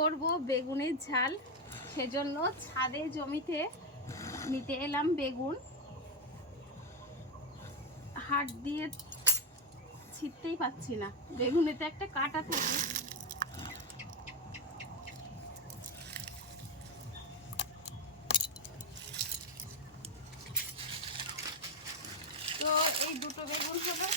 করব বেগুনের ঝাল, সেজন্য ছাদে জমিতে নিতে এলাম বেগুন। হাত দিয়ে ছিঁড়তেই পাচ্ছি না, বেগুনেতে একটা কাঁটা থাকে। তো এই দুটো বেগুন হলো।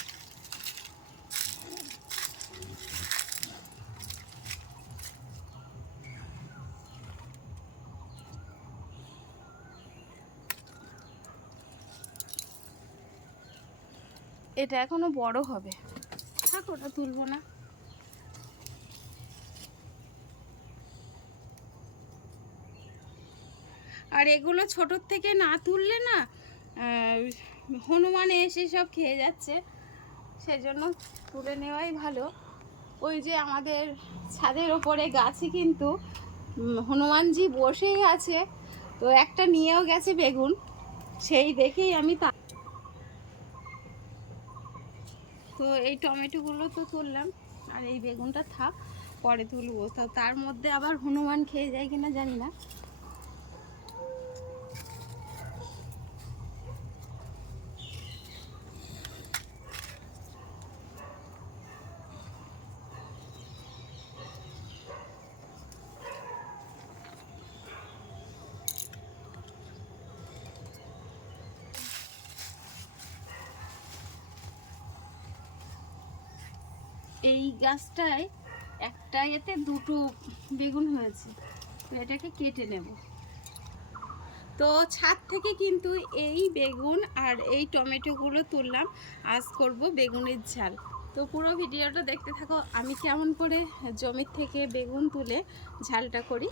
এটা এখনো বড় হবে, থাক, ওটা তুলবো না। আর এগুলো ছোটোর থেকে না তুললে না হনুমান এসে সব খেয়ে যাচ্ছে, সেজন্য তুলে নেওয়াই ভালো। ওই যে আমাদের ছাদের ওপরে গাছে কিন্তু হনুমানজি বসেই আছে, তো একটা নিয়েও গেছে বেগুন, সেই দেখেই আমি তো এই টমেটোগুলো তো তুললাম, আর এই বেগুনটা থাক, পরে তুলবো। তো তার মধ্যে আবার হনুমান খেয়ে যায় কিনা জানি না। এই গাছটায় একটা এতে দুটো বেগুন হয়েছে, তো এটাকে কেটে নেব। তো ছাদ থেকে কিন্তু এই বেগুন আর এই টমেটোগুলো তুললাম, আজ করব বেগুনের ঝাল। তো পুরো ভিডিওটা দেখতে থাকো, আমি কেমন করে জমির থেকে বেগুন তুলে ঝালটা করি।